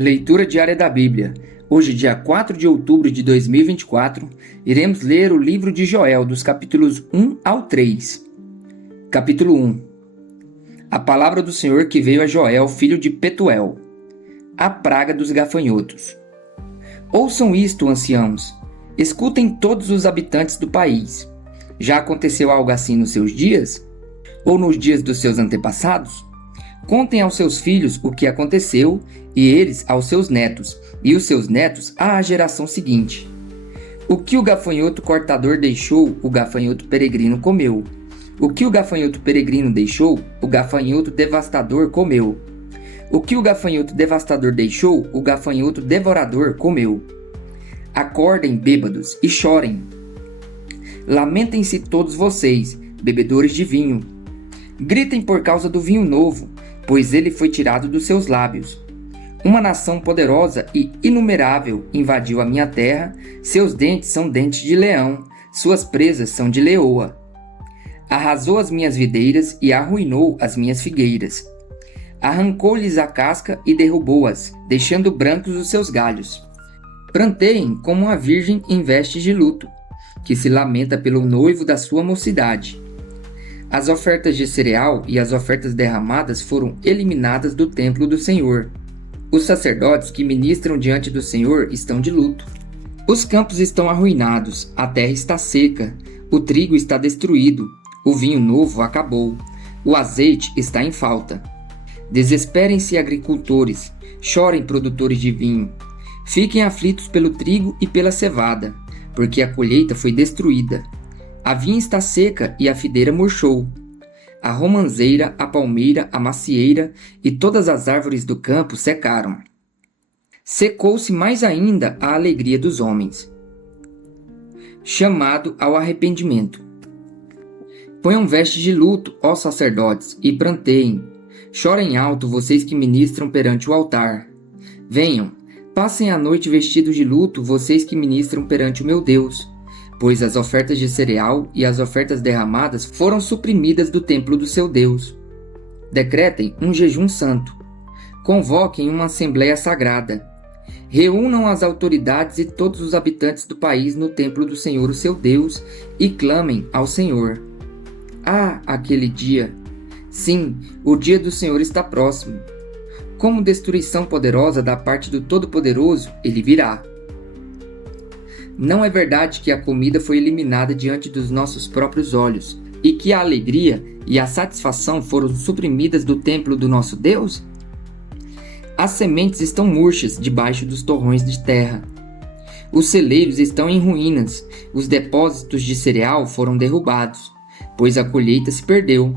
Leitura diária da Bíblia. Hoje, dia 4 de outubro de 2024, iremos ler o livro de Joel, dos capítulos 1 ao 3. Capítulo 1. A palavra do Senhor que veio a Joel, filho de Petuel. A praga dos gafanhotos. Ouçam isto, anciãos. Escutem todos os habitantes do país. Já aconteceu algo assim nos seus dias? Ou nos dias dos seus antepassados? Contem aos seus filhos o que aconteceu, e eles aos seus netos, e os seus netos à geração seguinte. O que o gafanhoto cortador deixou, o gafanhoto peregrino comeu. O que o gafanhoto peregrino deixou, o gafanhoto devastador comeu. O que o gafanhoto devastador deixou, o gafanhoto devorador comeu. Acordem, bêbados, e chorem. Lamentem-se todos vocês, bebedores de vinho. Gritem por causa do vinho novo, pois ele foi tirado dos seus lábios. Uma nação poderosa e inumerável invadiu a minha terra, seus dentes são dentes de leão, suas presas são de leoa. Arrasou as minhas videiras e arruinou as minhas figueiras. Arrancou-lhes a casca e derrubou-as, deixando brancos os seus galhos. Pranteiem como uma virgem em vestes de luto, que se lamenta pelo noivo da sua mocidade. As ofertas de cereal e as ofertas derramadas foram eliminadas do templo do Senhor. Os sacerdotes que ministram diante do Senhor estão de luto. Os campos estão arruinados, a terra está seca, o trigo está destruído, o vinho novo acabou, o azeite está em falta. Desesperem-se, agricultores, chorem, produtores de vinho. Fiquem aflitos pelo trigo e pela cevada, porque a colheita foi destruída. A vinha está seca e a videira murchou. A romanceira, a palmeira, a macieira e todas as árvores do campo secaram. Secou-se mais ainda a alegria dos homens. Chamado ao arrependimento. Ponham vestes de luto, ó sacerdotes, e pranteiem. Chorem alto, vocês que ministram perante o altar. Venham, passem a noite vestidos de luto, vocês que ministram perante o meu Deus. Pois as ofertas de cereal e as ofertas derramadas foram suprimidas do templo do seu Deus. Decretem um jejum santo. Convoquem uma assembleia sagrada. Reúnam as autoridades e todos os habitantes do país no templo do Senhor, o seu Deus, e clamem ao Senhor. Ah, aquele dia! Sim, o dia do Senhor está próximo. Como destruição poderosa da parte do Todo-Poderoso, ele virá. Não é verdade que a comida foi eliminada diante dos nossos próprios olhos e que a alegria e a satisfação foram suprimidas do templo do nosso Deus? As sementes estão murchas debaixo dos torrões de terra. Os celeiros estão em ruínas, os depósitos de cereal foram derrubados, pois a colheita se perdeu.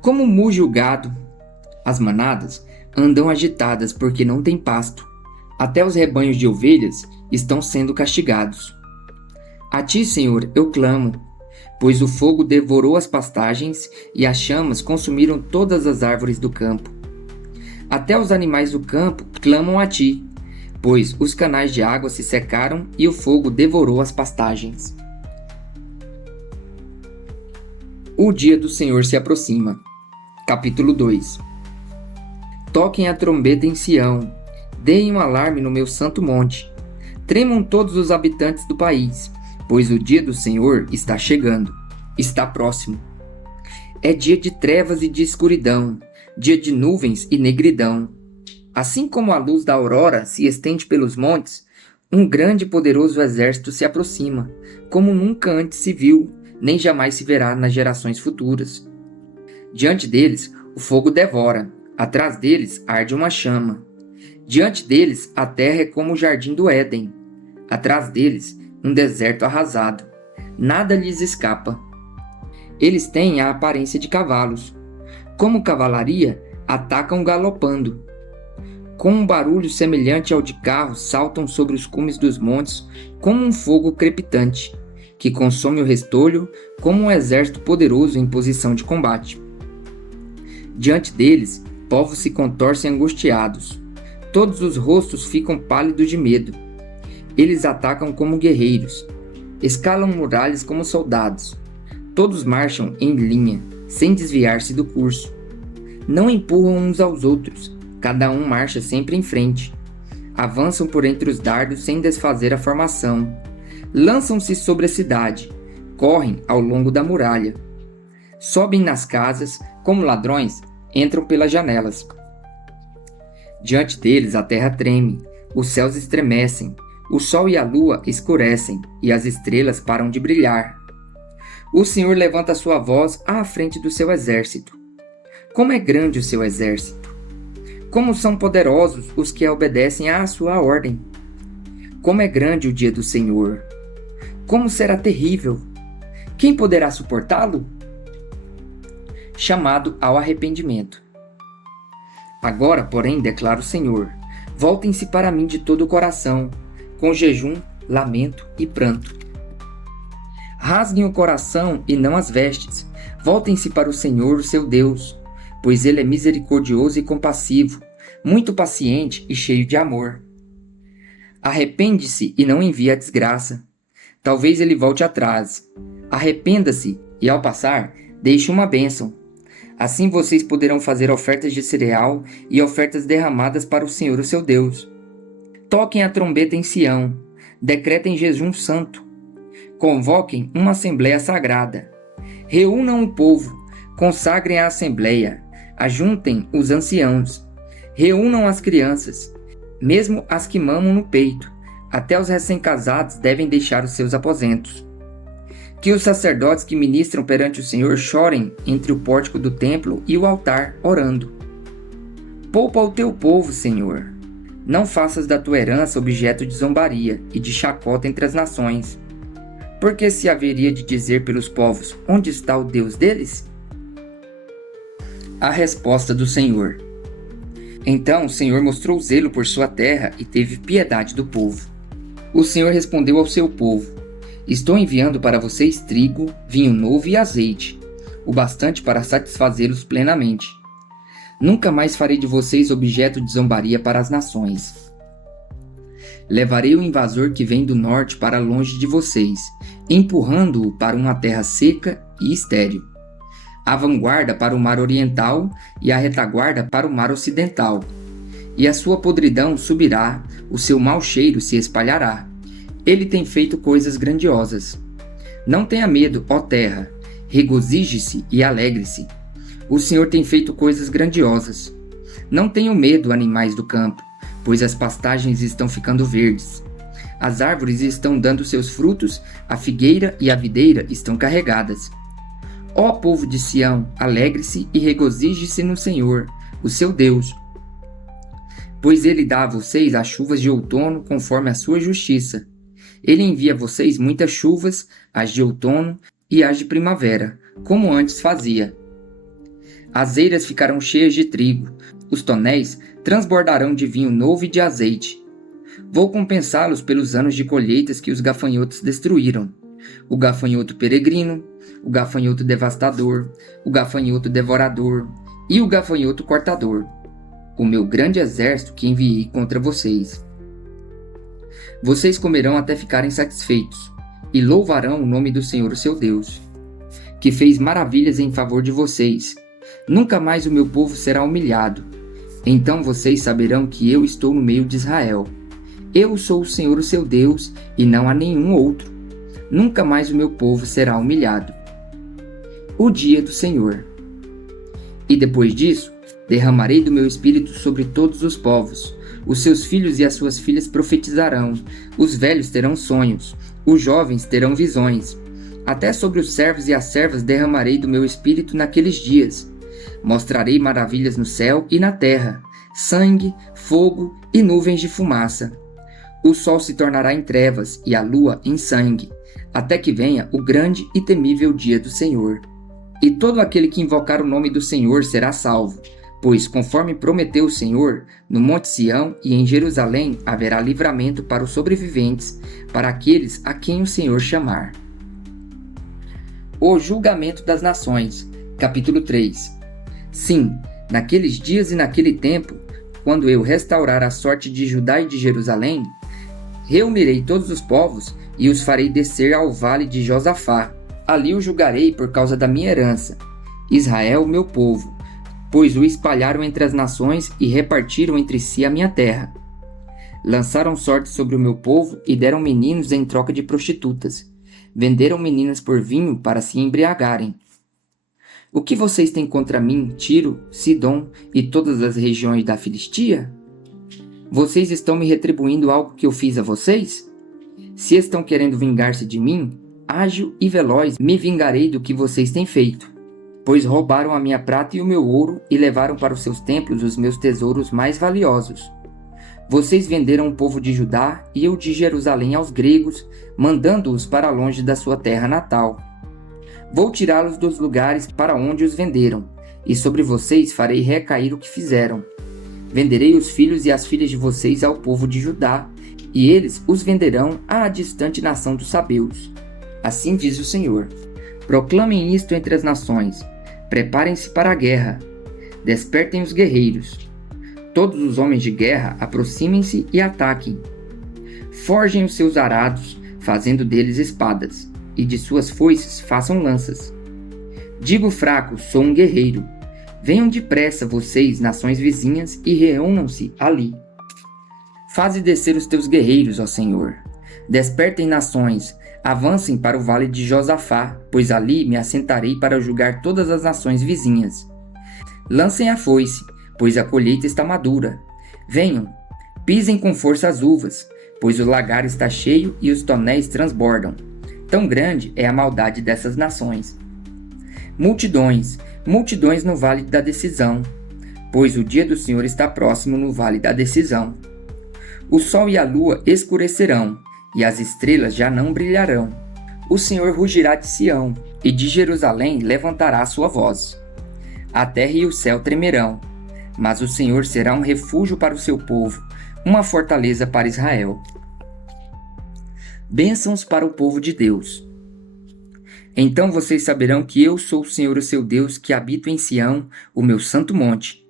Como muge o gado, as manadas andam agitadas porque não tem pasto. Até os rebanhos de ovelhas estão sendo castigados. A ti, Senhor, eu clamo, pois o fogo devorou as pastagens e as chamas consumiram todas as árvores do campo. Até os animais do campo clamam a ti, pois os canais de água se secaram e o fogo devorou as pastagens. O dia do Senhor se aproxima. Capítulo 2. Toquem a trombeta em Sião, deem um alarme no meu santo monte. Tremam todos os habitantes do país, pois o dia do Senhor está chegando, está próximo. É dia de trevas e de escuridão, dia de nuvens e negridão. Assim como a luz da aurora se estende pelos montes, um grande e poderoso exército se aproxima, como nunca antes se viu, nem jamais se verá nas gerações futuras. Diante deles, o fogo devora, atrás deles arde uma chama. Diante deles, a terra é como o jardim do Éden. Atrás deles, um deserto arrasado. Nada lhes escapa. Eles têm a aparência de cavalos. Como cavalaria, atacam galopando. Com um barulho semelhante ao de carros, saltam sobre os cumes dos montes como um fogo crepitante, que consome o restolho como um exército poderoso em posição de combate. Diante deles, povos se contorcem angustiados. Todos os rostos ficam pálidos de medo. Eles atacam como guerreiros. Escalam muralhas como soldados. Todos marcham em linha, sem desviar-se do curso. Não empurram uns aos outros. Cada um marcha sempre em frente. Avançam por entre os dardos sem desfazer a formação. Lançam-se sobre a cidade, correm ao longo da muralha. Sobem nas casas, como ladrões, entram pelas janelas. Diante deles a terra treme, os céus estremecem, o sol e a lua escurecem e as estrelas param de brilhar. O Senhor levanta sua voz à frente do seu exército. Como é grande o seu exército! Como são poderosos os que obedecem à sua ordem! Como é grande o dia do Senhor! Como será terrível! Quem poderá suportá-lo? Chamado ao arrependimento. Agora, porém, declara o Senhor, voltem-se para mim de todo o coração, com jejum, lamento e pranto. Rasguem o coração e não as vestes, voltem-se para o Senhor, o seu Deus, pois ele é misericordioso e compassivo, muito paciente e cheio de amor. Arrepende-se e não envie a desgraça. Talvez ele volte atrás. Arrependa-se e, ao passar, deixe uma bênção. Assim vocês poderão fazer ofertas de cereal e ofertas derramadas para o Senhor, o seu Deus. Toquem a trombeta em Sião, decretem jejum santo. Convoquem uma assembleia sagrada. Reúnam o povo, consagrem a assembleia, ajuntem os anciãos, reúnam as crianças, mesmo as que mamam no peito, até os recém-casados devem deixar os seus aposentos. Que os sacerdotes que ministram perante o Senhor chorem entre o pórtico do templo e o altar, orando. Poupa o teu povo, Senhor. Não faças da tua herança objeto de zombaria e de chacota entre as nações. Porque se haveria de dizer pelos povos, onde está o Deus deles? A resposta do Senhor. Então o Senhor mostrou zelo por sua terra e teve piedade do povo. O Senhor respondeu ao seu povo: Estou enviando para vocês trigo, vinho novo e azeite, o bastante para satisfazê-los plenamente. Nunca mais farei de vocês objeto de zombaria para as nações. Levarei o invasor que vem do norte para longe de vocês, empurrando-o para uma terra seca e estéril. A vanguarda para o mar oriental e a retaguarda para o mar ocidental. E a sua podridão subirá, o seu mau cheiro se espalhará. Ele tem feito coisas grandiosas. Não tenha medo, ó terra, regozije-se e alegre-se. O Senhor tem feito coisas grandiosas. Não tenham medo, animais do campo, pois as pastagens estão ficando verdes. As árvores estão dando seus frutos, a figueira e a videira estão carregadas. Ó povo de Sião, alegre-se e regozije-se no Senhor, o seu Deus. Pois ele dá a vocês as chuvas de outono conforme a sua justiça. Ele envia a vocês muitas chuvas, as de outono e as de primavera, como antes fazia. As eiras ficarão cheias de trigo, os tonéis transbordarão de vinho novo e de azeite. Vou compensá-los pelos anos de colheitas que os gafanhotos destruíram. O gafanhoto peregrino, o gafanhoto devastador, o gafanhoto devorador e o gafanhoto cortador. O meu grande exército que enviei contra vocês. Vocês comerão até ficarem satisfeitos, e louvarão o nome do Senhor, seu Deus, que fez maravilhas em favor de vocês. Nunca mais o meu povo será humilhado. Então vocês saberão que eu estou no meio de Israel. Eu sou o Senhor, o seu Deus, e não há nenhum outro. Nunca mais o meu povo será humilhado. O dia do Senhor. E depois disso, derramarei do meu espírito sobre todos os povos. Os seus filhos e as suas filhas profetizarão. Os velhos terão sonhos. Os jovens terão visões. Até sobre os servos e as servas derramarei do meu espírito naqueles dias. Mostrarei maravilhas no céu e na terra, sangue, fogo e nuvens de fumaça. O sol se tornará em trevas e a lua em sangue, até que venha o grande e temível dia do Senhor. E todo aquele que invocar o nome do Senhor será salvo, pois, conforme prometeu o Senhor, no Monte Sião e em Jerusalém haverá livramento para os sobreviventes, para aqueles a quem o Senhor chamar. O julgamento das nações. Capítulo 3. Sim, naqueles dias e naquele tempo, quando eu restaurar a sorte de Judá e de Jerusalém, reunirei todos os povos e os farei descer ao vale de Josafá. Ali o julgarei por causa da minha herança, Israel, meu povo, pois o espalharam entre as nações e repartiram entre si a minha terra. Lançaram sorte sobre o meu povo e deram meninos em troca de prostitutas. Venderam meninas por vinho para se embriagarem. O que vocês têm contra mim, Tiro, Sidom e todas as regiões da Filistia? Vocês estão me retribuindo algo que eu fiz a vocês? Se estão querendo vingar-se de mim, ágil e veloz me vingarei do que vocês têm feito. Pois roubaram a minha prata e o meu ouro e levaram para os seus templos os meus tesouros mais valiosos. Vocês venderam o povo de Judá e o de Jerusalém aos gregos, mandando-os para longe da sua terra natal. Vou tirá-los dos lugares para onde os venderam, e sobre vocês farei recair o que fizeram. Venderei os filhos e as filhas de vocês ao povo de Judá, e eles os venderão à distante nação dos sabeus. Assim diz o Senhor: proclamem isto entre as nações, preparem-se para a guerra, despertem os guerreiros. Todos os homens de guerra aproximem-se e ataquem. Forjem os seus arados, fazendo deles espadas, e de suas foices façam lanças. Digo fraco, sou um guerreiro. Venham depressa vocês, nações vizinhas, e reúnam-se ali. Faze descer os teus guerreiros, ó Senhor. Despertem nações, avancem para o vale de Josafá, pois ali me assentarei para julgar todas as nações vizinhas. Lancem a foice, pois a colheita está madura. Venham, pisem com força as uvas, pois o lagar está cheio e os tonéis transbordam. Tão grande é a maldade dessas nações. Multidões, multidões no vale da decisão, pois o dia do Senhor está próximo no vale da decisão. O sol e a lua escurecerão, e as estrelas já não brilharão. O Senhor rugirá de Sião, e de Jerusalém levantará a sua voz. A terra e o céu tremerão, mas o Senhor será um refúgio para o seu povo, uma fortaleza para Israel. Bênçãos para o povo de Deus. Então vocês saberão que eu sou o Senhor, o seu Deus, que habito em Sião, o meu santo monte.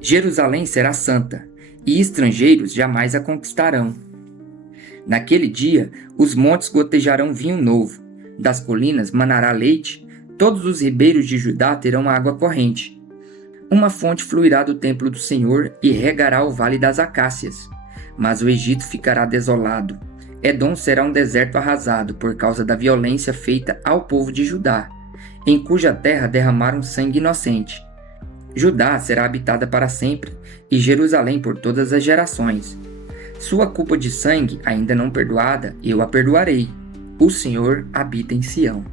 Jerusalém será santa, e estrangeiros jamais a conquistarão. Naquele dia, os montes gotejarão vinho novo, das colinas manará leite, todos os ribeiros de Judá terão água corrente. Uma fonte fluirá do templo do Senhor e regará o vale das acácias. Mas o Egito ficará desolado. Edom será um deserto arrasado por causa da violência feita ao povo de Judá, em cuja terra derramaram sangue inocente. Judá será habitada para sempre, e Jerusalém por todas as gerações. Sua culpa de sangue, ainda não perdoada, eu a perdoarei. O Senhor habita em Sião.